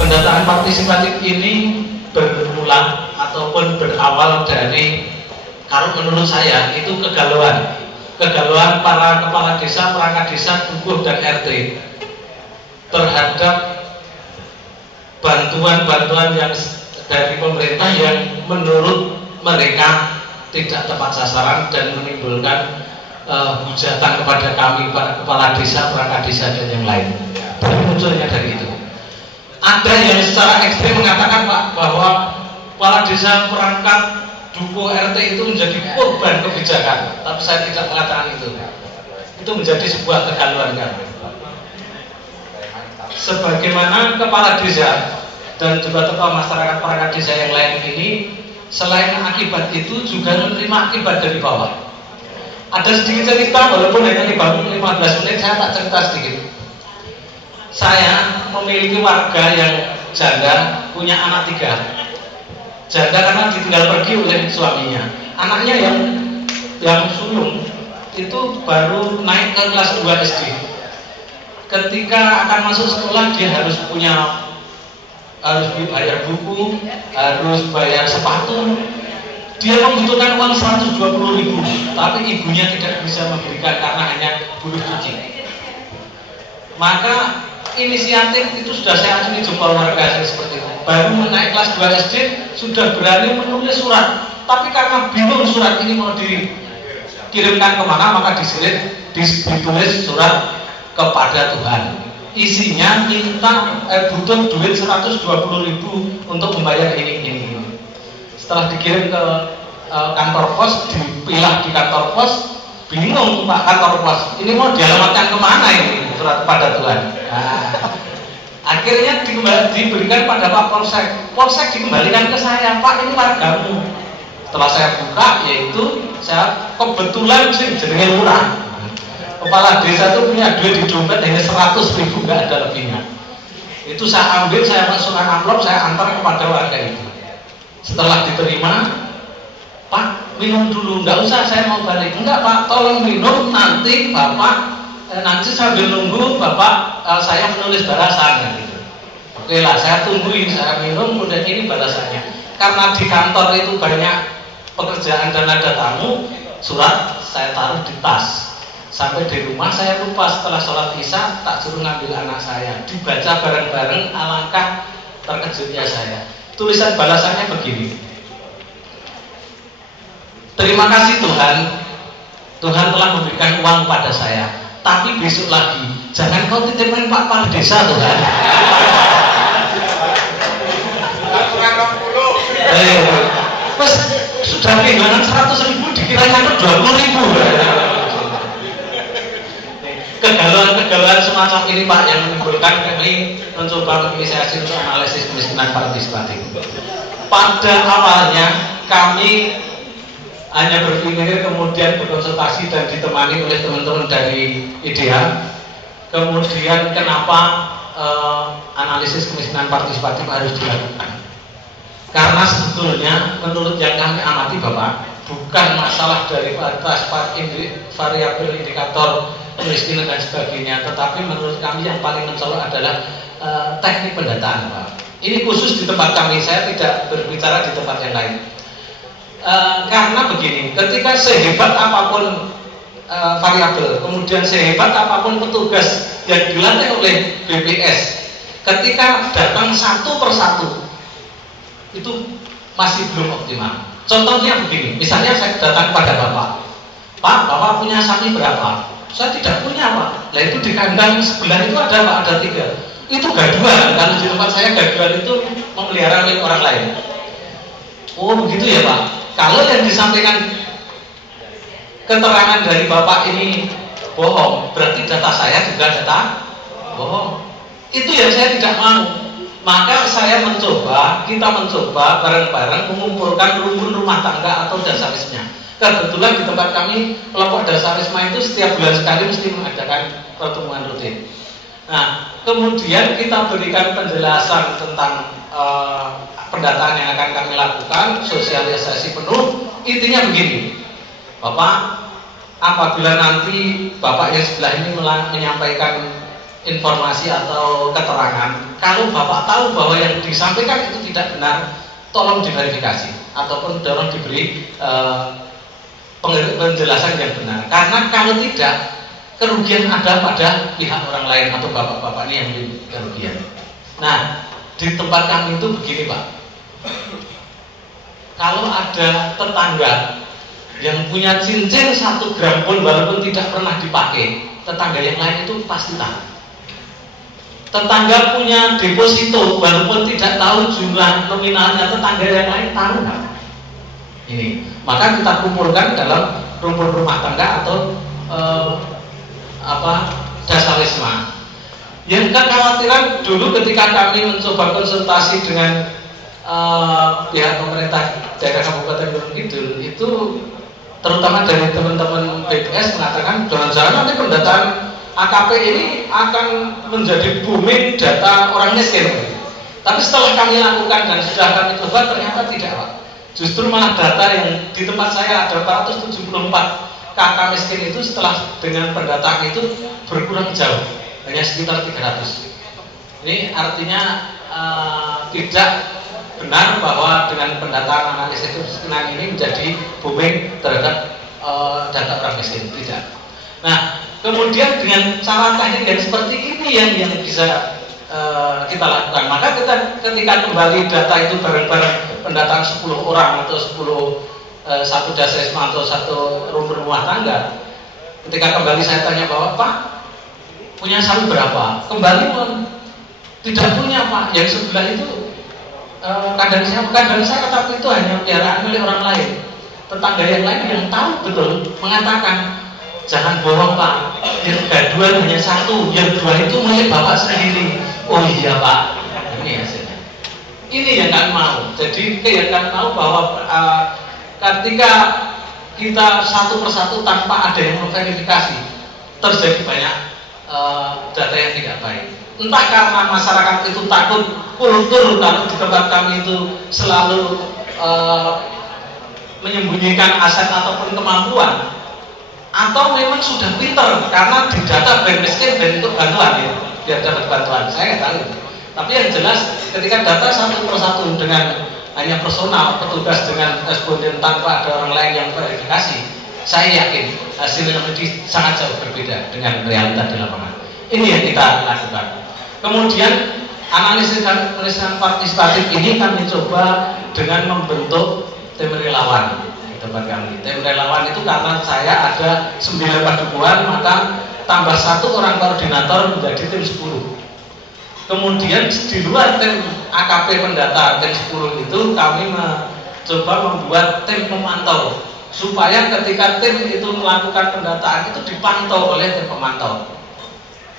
Pendataan partisipatif ini bermula ataupun berawal dari, kalau menurut saya itu kegalauan para kepala desa, perangkat desa, dukuh dan RT terhadap bantuan-bantuan yang dari pemerintah yang menurut mereka tidak tepat sasaran dan menimbulkan hujatan kepada kami para kepala desa, perangkat desa dan yang lain. Munculnya dari itu. Ada yang secara ekstrim mengatakan Pak bahwa kepala desa, perangkat, dukuh, RT itu menjadi korban kebijakan. Tapi saya tidak mengatakan itu. Itu menjadi sebuah kegalauan kami. Sebagaimana kepala desa dan juga tokoh masyarakat perangkat desa yang lain ini, selain akibat itu juga menerima akibat dari bawah. Ada sedikit cerita, walaupun hanya 15 menit, saya tak cerita sedikit. Saya memiliki warga yang janda, punya anak 3. Janda karena ditinggal pergi oleh suaminya. Anaknya yang sulung itu baru naik ke kelas 2 SD. Ketika akan masuk sekolah dia harus bayar buku, harus bayar sepatu. Dia membutuhkan uang 120.000, tapi ibunya tidak bisa memberikan karena hanya buruh cuci. Maka inisiatif itu sudah saya acungi jempol warga saya seperti itu. Baru naik kelas 2 SD sudah berani menulis surat, tapi karena bingung surat ini mau dikirimkan kemana, maka ditulis surat kepada Tuhan. Isinya minta butuh duit 120.000 untuk membayar ini. Setelah dikirim ke kantor pos, dipilah di kantor pos, bingung Pak kantor pos, ini mau dialamatkan kemana ini surat kepada Tuhan. Akhirnya diberikan pada Pak Polsek dikembalikan ke saya, Pak ini wargamu. Setelah saya buka, yaitu saya kebetulan sih jenenge lurah. Kepala desa itu punya duit di dompet hanya 100.000, nggak ada lebihnya. Itu saya ambil, saya masukkan amplop, saya antar kepada warga itu. Setelah diterima, Pak minum dulu, nggak usah saya mau balik. Enggak Pak, tolong minum, nanti Bapak nanti sambil nunggu Bapak saya menulis balasan gitu. Oke lah, saya tungguin, saya minum, kemudian ini balasannya. Karena di kantor itu banyak pekerjaan dan ada tamu, surat saya taruh di tas. Sampai di rumah saya lupa, setelah sholat isya tak suruh ngambil anak saya, dibaca bareng-bareng, alangkah terkejutnya saya. Tulisan balasannya begini: terima kasih Tuhan, Tuhan telah memberikan uang pada saya, tapi besok lagi jangan kau titipkan Pak Kepala Desa Tuhan. Pas sudah kehilangan 100.000 dikiranya 20.000. Kegalauan semacam ini Pak yang menimbulkan kami mencoba menginisiasi untuk analisis kemiskinan partisipatif. Pada awalnya kami hanya berpikir, kemudian berkonsultasi dan ditemani oleh teman-teman dari IDEA. Kemudian kenapa analisis kemiskinan partisipatif harus dilakukan? Karena sebetulnya menurut yang kami amati Bapak, bukan masalah dari variabel indikator kemiskinan dan sebagainya, tetapi menurut kami yang paling mencolok adalah teknik pendataan Pak. Ini khusus di tempat kami, saya tidak berbicara di tempat yang lain. Karena begini, ketika sehebat apapun variabel, kemudian sehebat apapun petugas yang dilatih oleh BPS, ketika datang satu persatu itu masih belum optimal. Contohnya begini, misalnya saya datang pada Pak, Bapak punya sapi berapa? Saya tidak punya Pak. Nah itu di kandang sebelah itu ada Pak, ada 3. Itu gaduhan. Kalau di tempat saya gaduhan itu memelihara milik orang lain. Oh begitu ya Pak. Kalau yang disampaikan keterangan dari Bapak ini bohong, berarti data saya juga data bohong. Itu yang saya tidak mau. Maka kita mencoba bareng-bareng mengumpulkan rumpun rumah tangga atau dasawisma. Kebetulan di tempat kami kelompok dasawisma itu setiap bulan sekali mesti mengadakan pertemuan rutin. Nah, kemudian kita berikan penjelasan tentang pendataan yang akan kami lakukan, sosialisasi penuh. Intinya begini, Bapak, apabila nanti Bapak yang sebelah ini menyampaikan informasi atau keterangan, kalau Bapak tahu bahwa yang disampaikan itu tidak benar, tolong diverifikasi ataupun tolong diberi penjelasan yang benar. Karena kalau tidak, kerugian ada pada pihak orang lain atau bapak-bapak ini yang menjadi kerugian. Nah, di tempat kami itu begini Pak, kalau ada tetangga yang punya cincin 1 gram pun walaupun tidak pernah dipakai, tetangga yang lain itu pasti tahu. Tetangga punya deposito walaupun tidak tahu jumlah nominalnya, tetangga yang lain tahu kan? Ini, maka kita kumpulkan dalam rumpun rumah tangga atau dasalisma. Yang kekhawatiran dulu ketika kami mencoba konsultasi dengan pihak pemerintah daerah Kabupaten Gunung Kidul, itu terutama dari teman-teman BPS mengatakan jangan-jangan nanti pendataan AKP ini akan menjadi booming data orang miskin. Tapi setelah kami lakukan dan sudah kami coba, ternyata tidak Pak. Justru malah data yang di tempat saya ada 474 kakak miskin itu setelah dengan pendataan itu berkurang jauh, hanya sekitar 300. Ini artinya tidak benar bahwa dengan pendataan analisis kemiskinan ini menjadi booming terhadap data orang miskin, tidak. Nah, kemudian dengan cara teknik yang seperti ini yang bisa kita lakukan. Maka kita ketika kembali data itu bareng-bareng pendataan 10 orang atau 10 satu dasesma atau satu rumpun rumah tangga, ketika kembali saya tanya bahwa Pak punya sawi berapa? Kembali tidak punya Pak. Yang sebelah itu kandang saya tapi itu hanya piaraan milik orang lain. Tetangga yang lain yang tahu betul mengatakan jangan bohong Pak, yang gaduan hanya 1, yang 2 itu milik Bapak sendiri. Oh iya Pak, ini hasilnya. Ini yang kami mau. Jadi yang kami mau bahwa ketika kita satu persatu tanpa ada yang memverifikasi, terjadi banyak data yang tidak baik. Entah karena masyarakat itu takut kultur kalau di tempat kami itu selalu menyembunyikan aset ataupun kemampuan, atau memang sudah pintar karena di data bank miskin bentuk bantuan ya, biar dapat bantuan. Saya nggak tahu. Tapi yang jelas ketika data satu persatu dengan hanya personal petugas dengan responden tanpa ada orang lain yang verifikasi, saya yakin hasilnya menjadi sangat jauh berbeda dengan realita di lapangan. Ini yang kita lakukan. Kemudian analisis dan penelitian partisipatif ini kami coba dengan membentuk tim relawan di tempat kami. Tim relawan itu karena saya ada 9 padukuan, maka tambah 1 orang koordinator menjadi tim 10. Kemudian di luar tim AKP pendata tim 10 itu kami mencoba membuat tim pemantau supaya ketika tim itu melakukan pendataan itu dipantau oleh tim pemantau.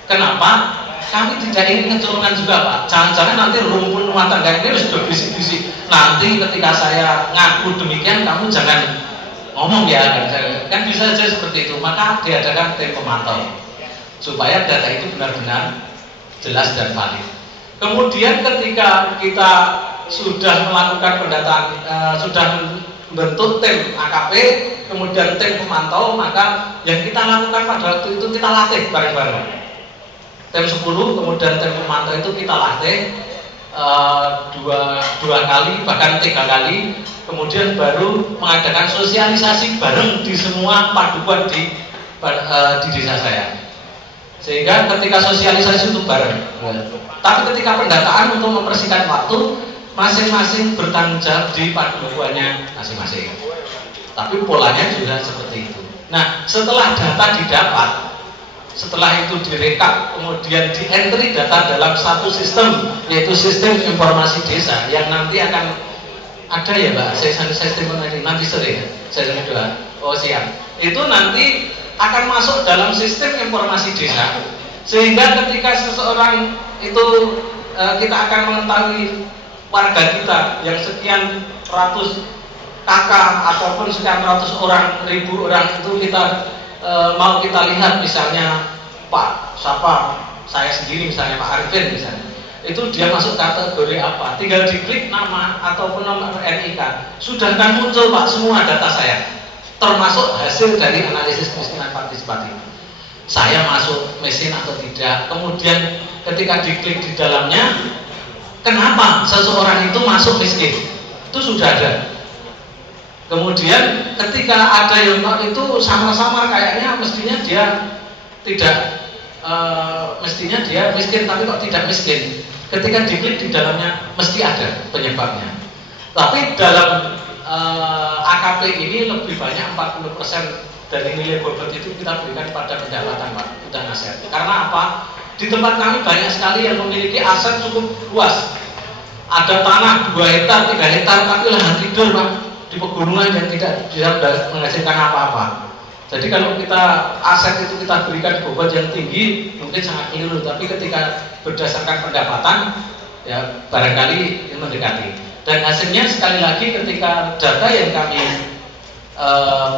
Kenapa? Kami tidak ingin kecolongan juga Pak. Jangan-jangan nanti rumpun rumah tangga ini sudah bisik-bisik. Nanti ketika saya ngaku demikian kamu jangan ngomong ya. Kan bisa saja seperti itu. Maka diadakan tim pemantau supaya data itu benar-benar jelas dan valid. Kemudian ketika kita sudah melakukan pendataan, sudah membentuk tim AKP, kemudian tim pemantau, maka yang kita lakukan pada waktu itu kita latih bareng-bareng. Tim 10, kemudian tim pemantau itu kita latih dua kali, bahkan 3 kali, kemudian baru mengadakan sosialisasi bareng di semua padukuan di desa saya. Sehingga ketika sosialisasi itu bareng. Tapi ketika pendataan untuk mempersingkat waktu, masing-masing bertanggung jawab di padukuannya masing-masing. Tapi polanya juga seperti itu. Nah, setelah data didapat, setelah itu direkap, kemudian di entry data dalam satu sistem, yaitu sistem informasi desa yang nanti akan ada ya Mbak, sistem nanti sore ya, saya sudah, oh siap. Itu nanti akan masuk dalam sistem informasi desa, sehingga ketika seseorang itu kita akan mengetahui warga kita yang sekian ratus kakak ataupun sekian ratus orang, ribu orang itu kita mau kita lihat misalnya Pak siapa, saya sendiri misalnya Pak Arifin misalnya, itu dia masuk kategori apa, tinggal diklik nama ataupun nomor NIK, sudah akan muncul Pak semua data saya, termasuk hasil dari analisis kemiskinan partisipatif. saya masuk miskin atau tidak. Kemudian ketika diklik di dalamnya, kenapa seseorang itu masuk miskin, itu sudah ada. Kemudian ketika ada yang itu sama-sama kayaknya mestinya dia tidak mestinya dia miskin tapi kok tidak miskin. Ketika diklik di dalamnya mesti ada penyebabnya. Tapi dalam AKP ini lebih banyak 40% dari nilai bobot itu kita berikan pada pendapatan Pak, dan aset. Karena apa? Di tempat kami banyak sekali yang memiliki aset cukup luas. Ada tanah 2 hektar, 3 hektar, tapi lahan tidur Pak, di pegunungan yang tidak bisa menghasilkan apa-apa. Jadi kalau kita aset itu kita berikan bobot yang tinggi, mungkin sangat keliru. Tapi ketika berdasarkan pendapatan, ya barangkali mendekati. Dan hasilnya sekali lagi ketika data yang kami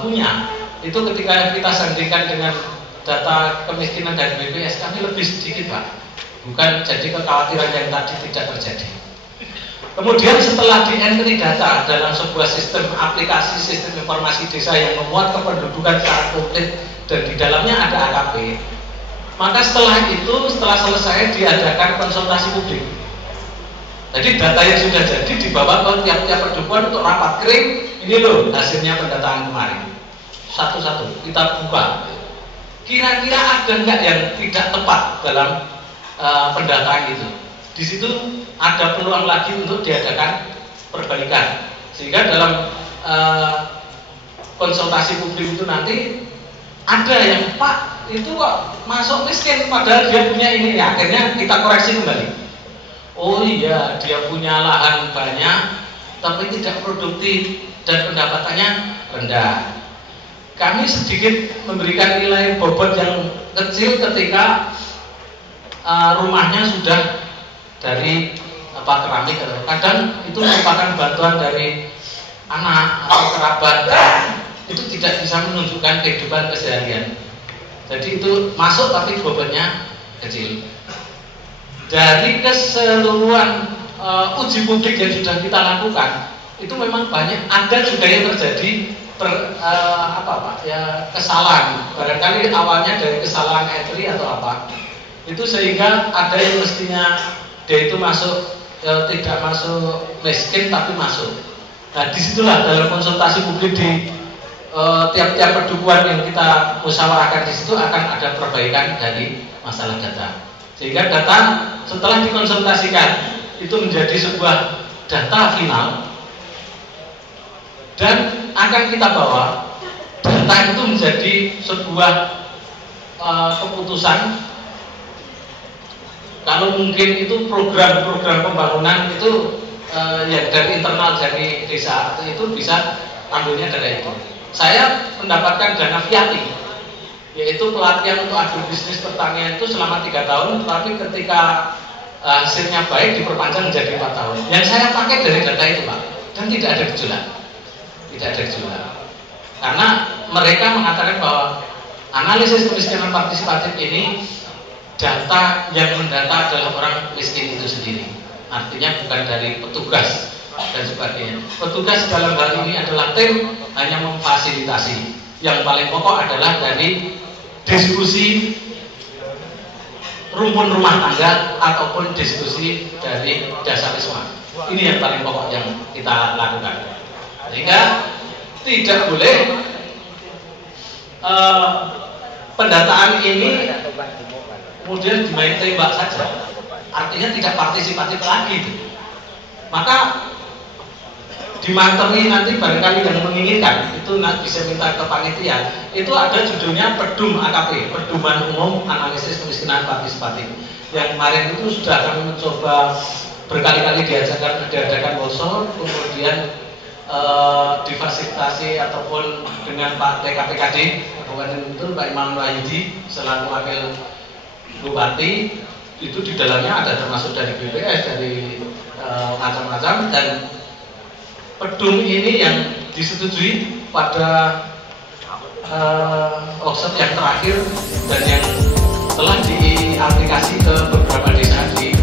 punya, itu ketika kita sandingkan dengan data kemiskinan dari BPS, kami lebih sedikit Pak. Bukan jadi kekhawatiran yang tadi tidak terjadi. Kemudian setelah di-entry data dalam sebuah sistem aplikasi sistem informasi desa yang memuat kependudukan secara komplit dan di dalamnya ada AKP, maka setelah selesai diadakan konsultasi publik. Jadi data yang sudah jadi dibawa ke tiap-tiap perdukuhan untuk rapat kering. Ini loh hasilnya pendataan kemarin. Satu-satu kita buka. Kira-kira ada nggak yang tidak tepat dalam pendataan itu? Di situ ada peluang lagi untuk diadakan perbaikan, sehingga dalam konsultasi publik itu nanti ada yang Pak itu kok masuk miskin padahal dia punya ini, ya, akhirnya kita koreksi kembali. Oh iya, dia punya lahan banyak tapi tidak produktif dan pendapatannya rendah. Kami sedikit memberikan nilai bobot yang kecil ketika rumahnya sudah dari keramik, kadang itu merupakan bantuan dari anak atau kerabat, itu tidak bisa menunjukkan kehidupan keseharian. Jadi itu masuk tapi bobotnya kecil. Dari keseluruhan uji publik yang sudah kita lakukan, itu memang banyak, ada juga yang terjadi kesalahan. Barangkali awalnya dari kesalahan entry atau apa, itu sehingga ada yang mestinya dia itu masuk tidak masuk miskin tapi masuk. Nah disitulah dalam konsultasi publik di tiap-tiap perdukuhan yang kita musyawarahkan, di situ akan ada perbaikan dari masalah data, sehingga data setelah dikonsultasikan itu menjadi sebuah data final dan akan kita bawa data itu menjadi sebuah keputusan. Kalau mungkin itu program-program pembangunan itu yang dari internal dari desa itu bisa ambilnya dari itu. Saya mendapatkan dana Viati, yaitu pelatihan untuk agrobisnis pertanian itu selama 3 tahun, tapi ketika hasilnya baik diperpanjang menjadi 4 tahun. Yang saya pakai dari data itu Pak, dan tidak ada gejolak, tidak ada gejolak. Karena mereka mengatakan bahwa analisis kemiskinan partisipatif ini data yang mendata adalah orang miskin itu sendiri, artinya bukan dari petugas dan sebagainya. Petugas dalam hal ini adalah tim, hanya memfasilitasi. Yang paling pokok adalah dari diskusi rumpun rumah tangga ataupun diskusi dari Dasawisma. Ini yang paling pokok yang kita lakukan, sehingga tidak boleh pendataan ini kemudian dimain tembak saja, artinya tidak partisipatif lagi. Maka di materi nanti barangkali yang menginginkan itu nanti bisa minta ke panitia, itu ada judulnya Pedum AKP, Pedoman Umum Analisis Kemiskinan Partisipatif, yang kemarin itu sudah kami mencoba berkali-kali diadakan workshop, kemudian difasilitasi ataupun dengan Pak TKPKD Kabupaten Guntur, Pak Imam Wahyudi selaku wakil Bupati, itu di dalamnya ada termasuk dari BPS, dari macam-macam, dan pedum ini yang disetujui pada workshop yang terakhir dan yang telah diaplikasi ke beberapa desa di